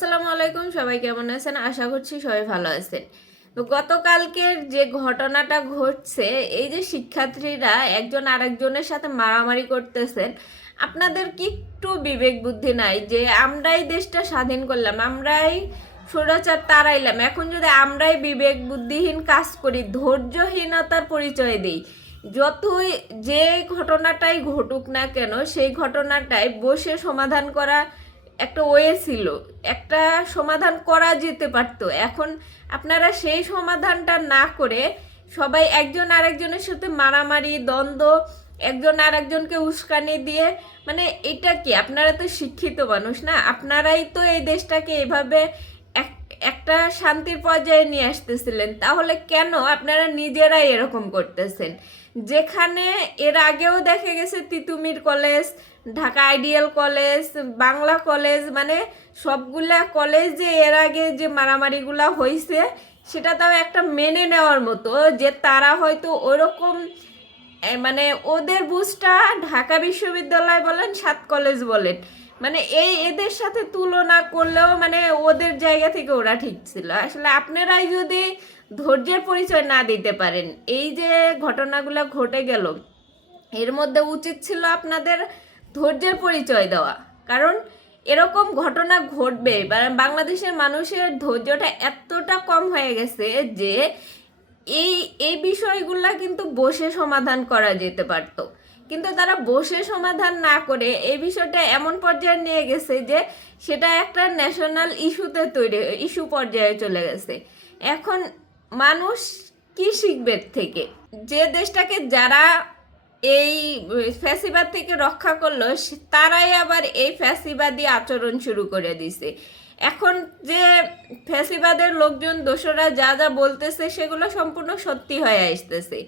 আসসালামু আলাইকুম, সবাই কেমন আছেন? আশা করছি সবাই ভালো আছেন। তো গতকালকের যে ঘটনাটা ঘটছে, এই যে শিক্ষার্থীরা একজন আরেকজনের সাথে মারামারি করতেছেন, আপনাদের কি একটু বিবেক বুদ্ধি নাই যে আমরাই দেশটা স্বাধীন করলাম, আমরাই স্বৈরাচার তাড়াইলাম, এখন যদি আমরাই বিবেক বুদ্ধিহীন কাজ করি, ধৈর্যহীনতার পরিচয় দিই, যতই যে ঘটনাটাই ঘটুক না কেন সেই ঘটনাটাই বসে সমাধান করা একটা ওয়ে ছিল, একটা সমাধান করা যেতে পারতো। এখন আপনারা সেই সমাধানটা না করে সবাই একজন আরেকজনের সাথে মারামারি দ্বন্দ্ব, একজন আরেকজনকে উস্কানি দিয়ে, মানে এটা কি? আপনারা তো শিক্ষিত মানুষ না, আপনারাই তো এই দেশটাকে এভাবে একটা শান্তির পর্যায়ে নিয়ে আসতেছিলেন, তাহলে কেন আপনারা নিজেরাই এরকম করতেছেন? যেখানে এর আগেও দেখা গেছে Titumir college, Dhaka ideal college, Bangla college, মানে সবগুলা কলেজে এর আগে যে মারামারিগুলা হয়েছে সেটা তাও একটা মেনে নেওয়ার মতো, যে তারা হয়তো ওরকম মানে ওদের বুঝটা ঢাকা বিশ্ববিদ্যালয় বলেন, সাত কলেজ বলেন, মানে এদের সাথে তুলনা করলেও মানে ওদের জায়গা থেকে ওরা ঠিক ছিল। আসলে আপনারাই যদি ধৈর্যের পরিচয় না দিতে পারেন, এই যে ঘটনাগুলো ঘটে গেল, এর মধ্যে উচিত ছিল আপনাদের ধৈর্যের পরিচয় দেওয়া। কারণ এরকম ঘটনা ঘটবে, বাংলাদেশের মানুষের ধৈর্যটা এতটা কম হয়ে গেছে যে এই এই বিষয়গুলা কিন্তু বসে সমাধান করা যেতে পারত, কিন্তু তারা বসে সমাধান না করে এই বিষয়টা এমন পর্যায়ে নিয়ে গেছে যে সেটা একটা ন্যাশনাল ইস্যু পর্যায়ে চলে গেছে। এখন মানুষ কি শিখবে থেকে? যে দেশটাকে যারা এই ফ্যাসিবাদ থেকে রক্ষা করলো তারাই আবার এই ফ্যাসিবাদী আচরণ শুরু করে দিছে। এখন যে ফ্যাসিবাদের লোকজন দোসরা যা যা বলতেছে সেগুলো সম্পূর্ণ সত্যি হয়ে আসতেছে।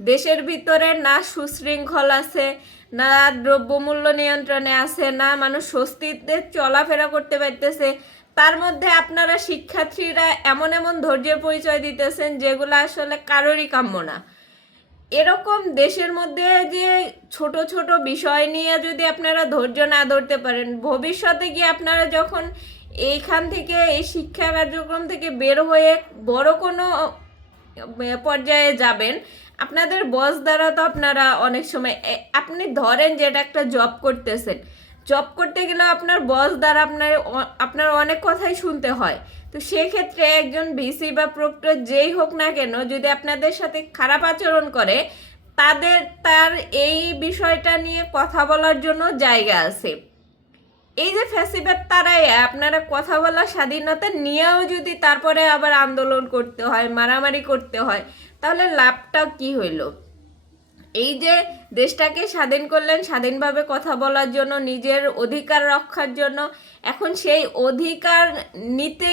দেশের ভিতরে না সুশৃঙ্খল আছে, না দ্রব্যমূল্য নিয়ন্ত্রণে আছে, না মানুষ স্বস্তিতে চলাফেরা করতে পারতেছে। তার মধ্যে আপনারা শিক্ষার্থীরা এমন এমন ধৈর্যের পরিচয় দিতেছেন যেগুলো আসলে কারোরই কাম্য না। এরকম দেশের মধ্যে যে ছোট ছোট বিষয় নিয়ে যদি আপনারা ধৈর্য না ধরতে পারেন, ভবিষ্যতে গিয়ে আপনারা যখন এইখান থেকে এই শিক্ষা কার্যক্রম থেকে বের হয়ে বড় কোনো পর্যায়ে যাবেন, আপনাদের বস দ্বারা তো আপনারা অনেক সময় আপনি ধরেন যে এটা একটা জব করতেছেন, জব করতে গেলে আপনার বস দ্বারা আপনার অনেক কথাই শুনতে হয়। তো সেক্ষেত্রে একজন ভিসি বা প্রক্টর যেই হোক না কেন যদি আপনাদের সাথে খারাপ আচরণ করে, তার এই বিষয়টা নিয়ে কথা বলার জন্য জায়গা আছে। এই যে ফ্যাসিবাদ তারাই আপনারা কথা বলার স্বাধীনতা নিয়েও যদি তারপরে আবার আন্দোলন করতে হয়, মারামারি করতে হয়, তাহলে লাভটা কি হইল? এই যে দেশটাকে স্বাধীন করলেন স্বাধীনভাবে কথা বলার জন্য, নিজের অধিকার রক্ষার জন্য, এখন সেই অধিকার নিতে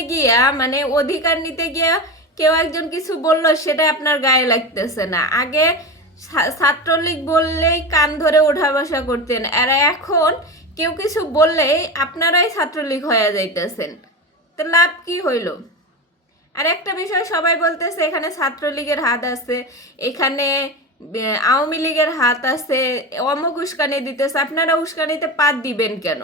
গিয়া কেউ একজন কিছু বললো সেটা আপনার গায়ে লাগতেছে না। আগে ছাত্রলীগ বললেই কান ধরে ওঠা বসা করতেন, আর এখন কেউ কিছু বললেই আপনারাই ছাত্রলীগ হয়ে যাইতেছেন। তো লাভ কি হইল? আর একটা বিষয় সবাই বলতেছে এখানে ছাত্রলীগের হাত আছে, এখানে আওয়ামী লীগের হাত আছে, অমুক উস্কানি দিতেছে। আপনারা উস্কানিতে পা দিবেন কেন?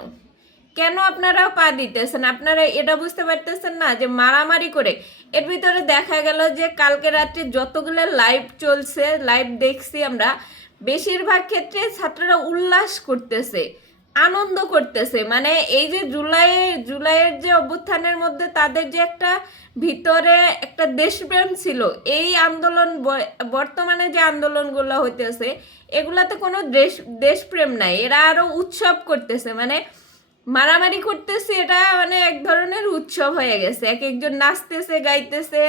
কেন আপনারাও পা দিতেছেন? আপনারা এটা বুঝতে পারতেছেন না যে মারামারি করে এর ভিতরে দেখা গেল যে কালকে রাত্রে যতগুলো লাইভ চলছে, লাইভ দেখছি আমরা, বেশিরভাগ ক্ষেত্রে ছাত্ররা উল্লাস করতেছে, আনন্দ করতেছে। মানে এই যে জুলাইয়ের যে অভ্যুত্থানের মধ্যে তাদের যে একটা ভিতরে একটা দেশপ্রেম ছিল, এই আন্দোলন বর্তমানে যে আন্দোলনগুলো হইতেছে এগুলাতে কোনো দেশপ্রেম নাই, এরা আরো উৎসব করতেছে, মানে মারামারি করতেছে, এটা মানে এক ধরনের উৎসব হয়ে গেছে। এক একজন নাচতেছে, গাইতেছে,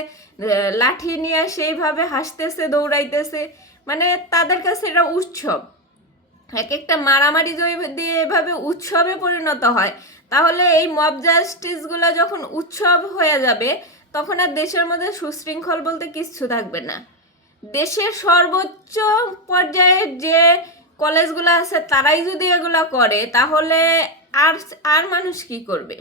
লাঠি নিয়ে সেইভাবে হাসতেছে, দৌড়াইতেছে, মানে তাদের কাছে এটা উৎসব। এক একটা মারামারি যদি এভাবে উৎসবে পরিণত হয়, তাহলে এই মব জাস্টিসগুলো যখন উৎসব হয়ে যাবে তখন আর দেশের মধ্যে সুশৃঙ্খল বলতে কিচ্ছু থাকবে না। দেশের সর্বোচ্চ পর্যায়ের যে কলেজগুলো আছে তারাই যদি এগুলো করে, তাহলে আর আর মানুষ কি করবে?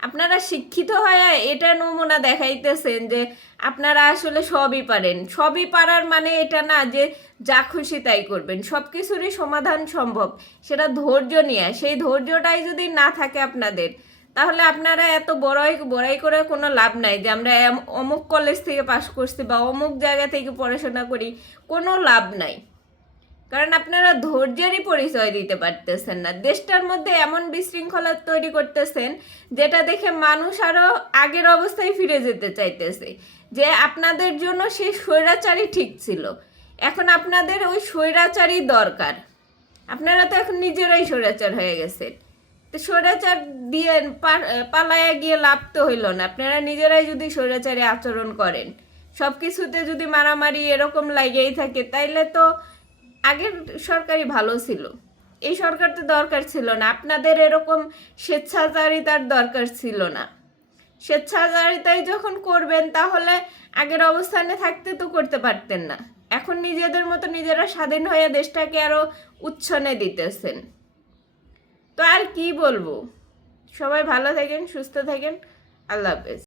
আপনারা শিক্ষিত হয়ে এটা নমুনা দেখাইতেছেন যে আপনারা আসলে সবই পারেন। সবই পারার মানে এটা না যে যা খুশি তাই করবেন। সব কিছুরই সমাধান সম্ভব, সেটা ধৈর্য নিয়ে। সেই ধৈর্যটাই যদি না থাকে আপনাদের, তাহলে আপনারা এত বড়াই বড়াই করে কোনো লাভ নাই যে আমরা অমুক কলেজ থেকে পাশ করছি বা অমুক জায়গা থেকে পড়াশোনা করি, কোনো লাভ নাই। কারণ আপনারা ধৈর্যেরই পরিচয় দিতে পারতেছেন না। দেশটার মধ্যে এমন বিশৃঙ্খলা তৈরি করতেছেন যেটা দেখে মানুষ আরো আগের অবস্থায় ফিরে যেতে চাইতেছে, যে আপনাদের জন্য সেই স্বৈরাচারী ঠিক ছিল, এখন আপনাদের ওই স্বৈরাচারই দরকার। আপনারা তো এখন নিজেরাই স্বৈরাচার হয়ে গেছেন, তো স্বৈরাচার দিয়ে পালায়া গিয়ে লাভ তো হইল না। আপনারা নিজেরাই যদি স্বৈরাচারী আচরণ করেন, সব কিছুতে যদি মারামারি এরকম লাগেই থাকে, তাইলে তো আগের সরকারই ভালো ছিল। এই সরকার তো দরকার ছিল না, আপনাদের এরকম স্বেচ্ছাচারিতার দরকার ছিল না। স্বেচ্ছাচারিতাই যখন করবেন তাহলে আগের অবস্থানে থাকতে তো করতে পারতেন না। এখন নিজেদের মতো নিজেরা স্বাধীন হয়ে দেশটাকে আরো উচ্ছনে দিতেছেন। তো আর কি বলবো, সবাই ভালো থাকেন, সুস্থ থাকেন, আল্লাহ হাফেজ।